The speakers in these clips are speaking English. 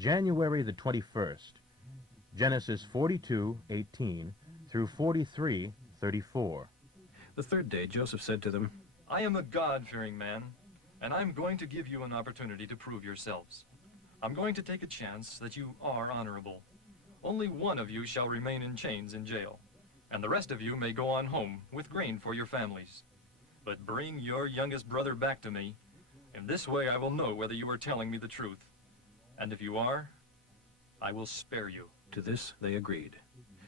January the 21st, Genesis 42:18 through 43:34. The third day Joseph said to them, I am a God-fearing man, and I'm going to give you an opportunity to prove yourselves. I'm going to take a chance that you are honorable. Only one of you shall remain in chains in jail, and the rest of you may go on home with grain for your families. But bring your youngest brother back to me. In this way I will know whether you are telling me the truth. And if you are, I will spare you. To this they agreed.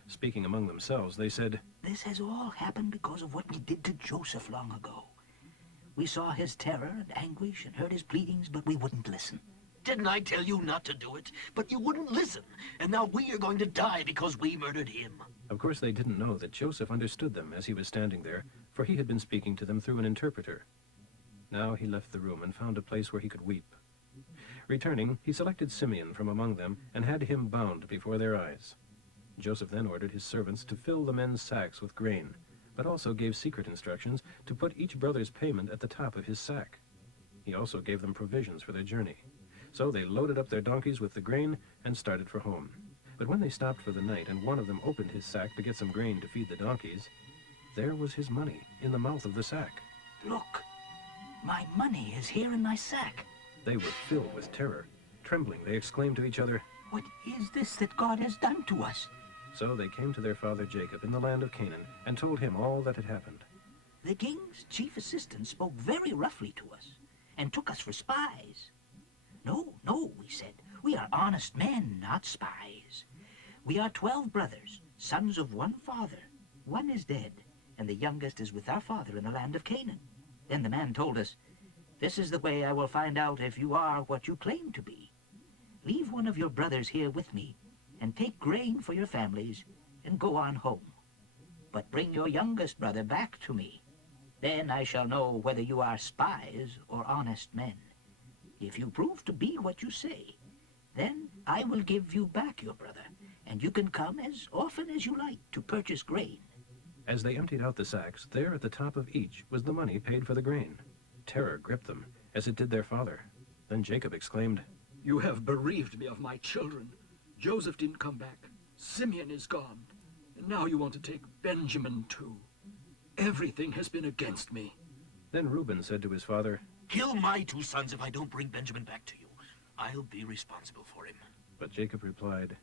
Speaking among themselves, they said, This has all happened because of what we did to Joseph long ago. We saw his terror and anguish and heard his pleadings, but we wouldn't listen. Didn't I tell you not to do it? But you wouldn't listen, and now we are going to die because we murdered him. Of course they didn't know that Joseph understood them as he was standing there, for he had been speaking to them through an interpreter. Now he left the room and found a place where he could weep. Returning, he selected Simeon from among them and had him bound before their eyes. Joseph then ordered his servants to fill the men's sacks with grain, but also gave secret instructions to put each brother's payment at the top of his sack. He also gave them provisions for their journey. So they loaded up their donkeys with the grain and started for home. But when they stopped for the night and one of them opened his sack to get some grain to feed the donkeys, there was his money in the mouth of the sack. Look, my money is here in my sack. They were filled with terror. Trembling, they exclaimed to each other, What is this that God has done to us? So they came to their father Jacob in the land of Canaan and told him all that had happened. The king's chief assistant spoke very roughly to us and took us for spies. No, we said, we are honest men, not spies. We are 12 brothers, sons of one father. One is dead, and the youngest is with our father in the land of Canaan. Then the man told us, This is the way I will find out if you are what you claim to be. Leave one of your brothers here with me, and take grain for your families, and go on home. But bring your youngest brother back to me. Then I shall know whether you are spies or honest men. If you prove to be what you say, then I will give you back your brother, and you can come as often as you like to purchase grain. As they emptied out the sacks, there at the top of each was the money paid for the grain. Terror gripped them, as it did their father. Then Jacob exclaimed, You have bereaved me of my children. Joseph didn't come back. Simeon is gone. And now you want to take Benjamin too. Everything has been against me. Then Reuben said to his father, Kill my 2 sons if I don't bring Benjamin back to you. I'll be responsible for him. But Jacob replied,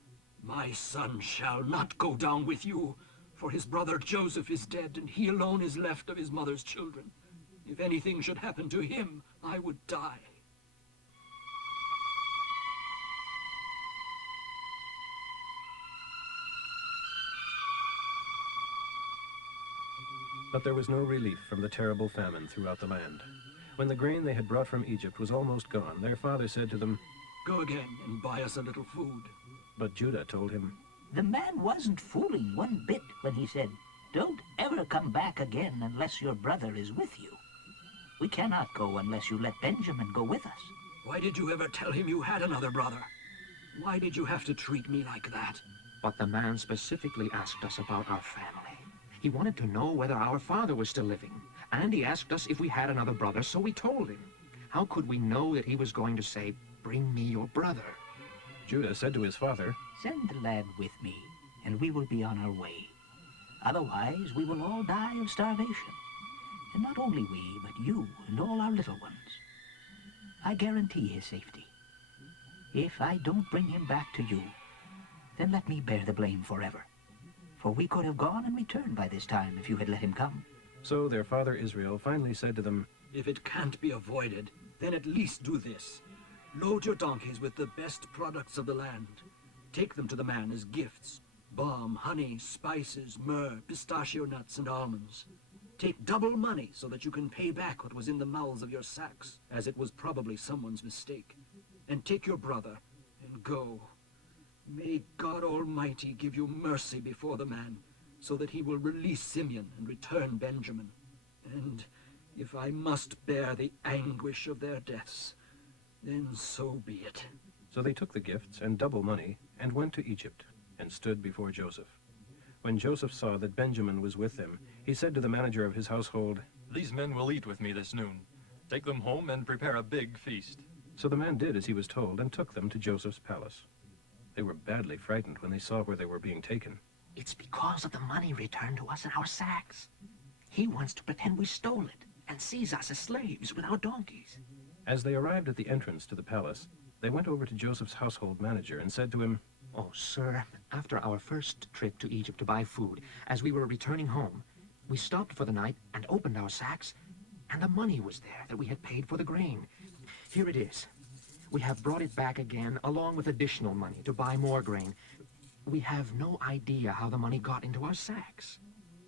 My son shall not go down with you, for his brother Joseph is dead, and he alone is left of his mother's children. If anything should happen to him, I would die. But there was no relief from the terrible famine throughout the land. When the grain they had brought from Egypt was almost gone, their father said to them, Go again and buy us a little food. But Judah told him, The man wasn't fooling one bit when he said, Don't ever come back again unless your brother is with you. We cannot go unless you let Benjamin go with us. Why did you ever tell him you had another brother? Why did you have to treat me like that? But the man specifically asked us about our family. He wanted to know whether our father was still living, and he asked us if we had another brother, so we told him. How could we know that he was going to say, Bring me your brother? Judah said to his father, Send the lad with me, and we will be on our way. Otherwise, we will all die of starvation. And not only we, but you and all our little ones. I guarantee his safety. If I don't bring him back to you, then let me bear the blame forever. For we could have gone and returned by this time if you had let him come. So their father Israel finally said to them, If it can't be avoided, then at least do this. Load your donkeys with the best products of the land. Take them to the man as gifts. Balm, honey, spices, myrrh, pistachio nuts, and almonds. Take double money so that you can pay back what was in the mouths of your sacks, as it was probably someone's mistake. And take your brother, and go. May God Almighty give you mercy before the man, so that he will release Simeon and return Benjamin. And if I must bear the anguish of their deaths, then so be it. So they took the gifts and double money and went to Egypt and stood before Joseph. When Joseph saw that Benjamin was with them, he said to the manager of his household, These men will eat with me this noon. Take them home and prepare a big feast. So the man did as he was told and took them to Joseph's palace. They were badly frightened when they saw where they were being taken. It's because of the money returned to us in our sacks. He wants to pretend we stole it and sees us as slaves with our donkeys. As they arrived at the entrance to the palace, they went over to Joseph's household manager and said to him, Oh, sir, after our first trip to Egypt to buy food, as we were returning home, we stopped for the night and opened our sacks, and the money was there that we had paid for the grain. Here it is. We have brought it back again, along with additional money to buy more grain. We have no idea how the money got into our sacks.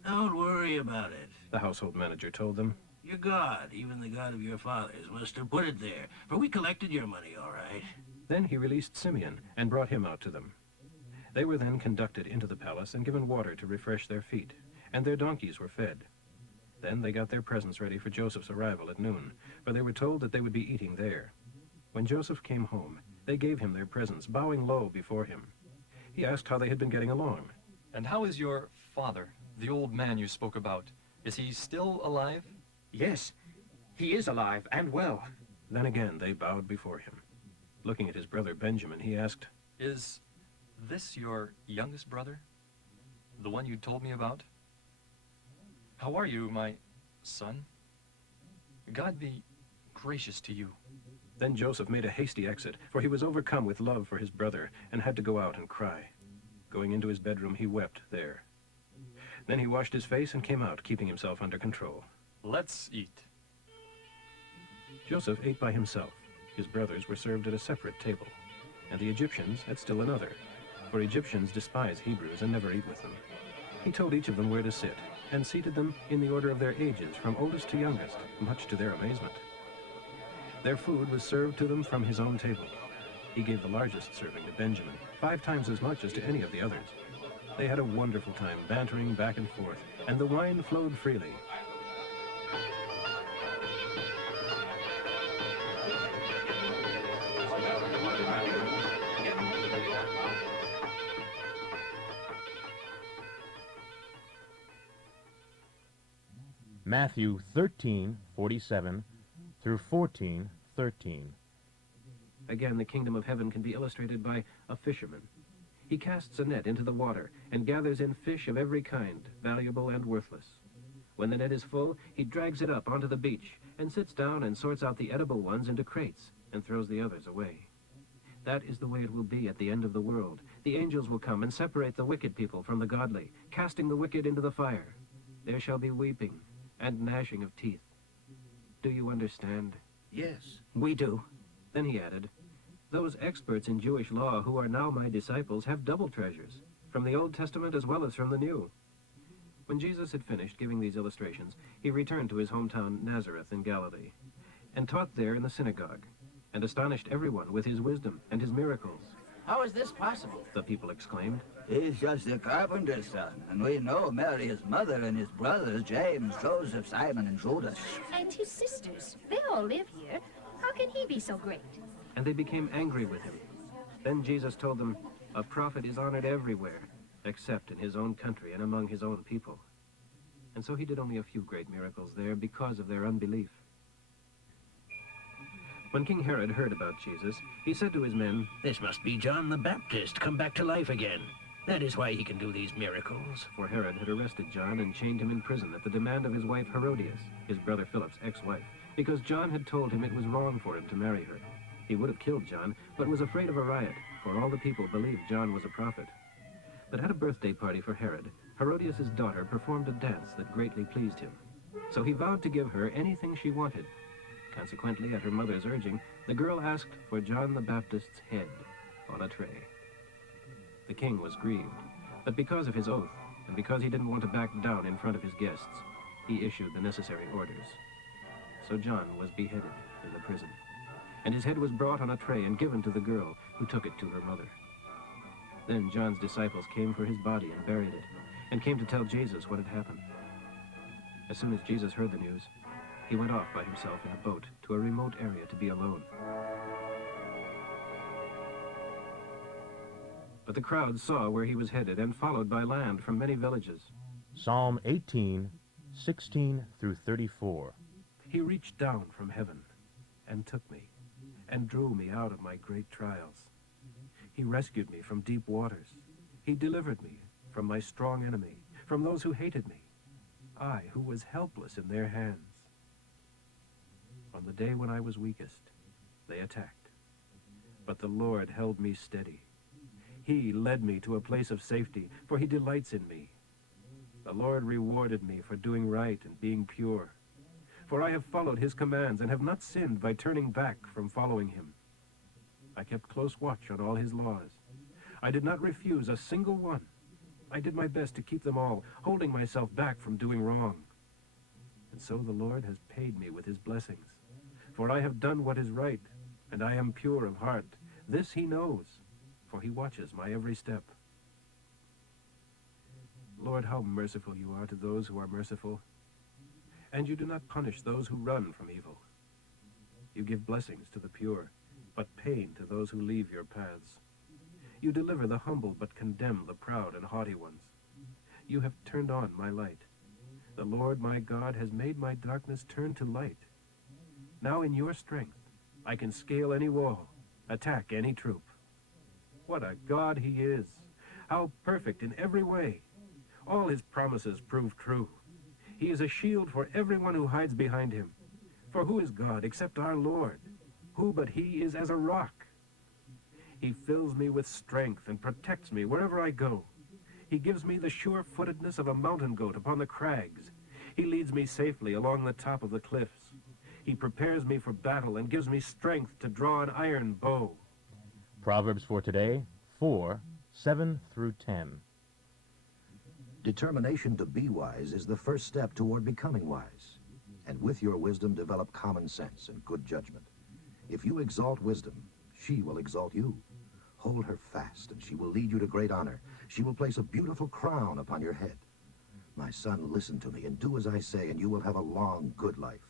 Don't worry about it. the household manager told them. Your God, even the God of your fathers, must have put it there, for we collected your money, all right. Then he released Simeon and brought him out to them. They were then conducted into the palace and given water to refresh their feet, and their donkeys were fed. Then they got their presents ready for Joseph's arrival at noon, for they were told that they would be eating there. When Joseph came home, they gave him their presents, bowing low before him. He asked how they had been getting along. And how is your father, the old man you spoke about? Is he still alive? Yes, he is alive and well. Then again they bowed before him. Looking at his brother Benjamin, he asked, Is this your youngest brother? The one you told me about? How are you, my son? God be gracious to you. Then Joseph made a hasty exit, for he was overcome with love for his brother and had to go out and cry. Going into his bedroom, he wept there. Then he washed his face and came out, keeping himself under control. Let's eat. Joseph ate by himself. His brothers were served at a separate table, and the Egyptians at still another, for Egyptians despise Hebrews and never eat with them. He told each of them where to sit, and seated them in the order of their ages, from oldest to youngest, much to their amazement. Their food was served to them from his own table. He gave the largest serving to Benjamin, 5 times as much as to any of the others. They had a wonderful time bantering back and forth, and the wine flowed freely. Matthew 13:47 through 14:13. Again, the kingdom of heaven can be illustrated by a fisherman. He casts a net into the water and gathers in fish of every kind, valuable and worthless. When the net is full, he drags it up onto the beach and sits down and sorts out the edible ones into crates and throws the others away. That is the way it will be at the end of the world. The angels will come and separate the wicked people from the godly, casting the wicked into the fire. There shall be weeping and gnashing of teeth. Do you understand? Yes, we do. Then he added, Those experts in Jewish law who are now my disciples have double treasures, from the Old Testament as well as from the New. When Jesus had finished giving these illustrations, he returned to his hometown Nazareth in Galilee, and taught there in the synagogue, and astonished everyone with his wisdom and his miracles. How is this possible? The people exclaimed. He's just a carpenter's son, and we know Mary, his mother, and his brothers, James, Joseph, Simon, and Judas. And his sisters. They all live here. How can he be so great? And they became angry with him. Then Jesus told them, A prophet is honored everywhere, except in his own country and among his own people. And so he did only a few great miracles there because of their unbelief. When King Herod heard about Jesus, he said to his men, This must be John the Baptist come back to life again. That is why he can do these miracles. For Herod had arrested John and chained him in prison at the demand of his wife Herodias, his brother Philip's ex-wife, because John had told him it was wrong for him to marry her. He would have killed John, but was afraid of a riot, for all the people believed John was a prophet. But at a birthday party for Herod, Herodias' daughter performed a dance that greatly pleased him. So he vowed to give her anything she wanted. Consequently, at her mother's urging, the girl asked for John the Baptist's head on a tray. The king was grieved, but because of his oath, and because he didn't want to back down in front of his guests, he issued the necessary orders. So John was beheaded in the prison, and his head was brought on a tray and given to the girl, who took it to her mother. Then John's disciples came for his body and buried it, and came to tell Jesus what had happened. As soon as Jesus heard the news, he went off by himself in a boat to a remote area to be alone. But the crowd saw where he was headed and followed by land from many villages. Psalm 18:16 through 34. He reached down from heaven and took me and drew me out of my great trials. He rescued me from deep waters. He delivered me from my strong enemy, from those who hated me, I who was helpless in their hands. On the day when I was weakest, they attacked. But the Lord held me steady. He led me to a place of safety, for he delights in me. The Lord rewarded me for doing right and being pure. For I have followed his commands and have not sinned by turning back from following him. I kept close watch on all his laws. I did not refuse a single one. I did my best to keep them all, holding myself back from doing wrong. And so the Lord has paid me with his blessings. For I have done what is right, and I am pure of heart. This he knows, for he watches my every step. Lord, how merciful you are to those who are merciful, and you do not punish those who run from evil. You give blessings to the pure, but pain to those who leave your paths. You deliver the humble, but condemn the proud and haughty ones. You have turned on my light. The Lord my God has made my darkness turn to light. Now in your strength, I can scale any wall, attack any troop. What a God he is! How perfect in every way! All his promises prove true. He is a shield for everyone who hides behind him. For who is God except our Lord? Who but he is as a rock? He fills me with strength and protects me wherever I go. He gives me the sure-footedness of a mountain goat upon the crags. He leads me safely along the top of the cliffs. He prepares me for battle and gives me strength to draw an iron bow. Proverbs for today, 4:7-10. Determination to be wise is the first step toward becoming wise. And with your wisdom, develop common sense and good judgment. If you exalt wisdom, she will exalt you. Hold her fast, and she will lead you to great honor. She will place a beautiful crown upon your head. My son, listen to me and do as I say, and you will have a long, good life.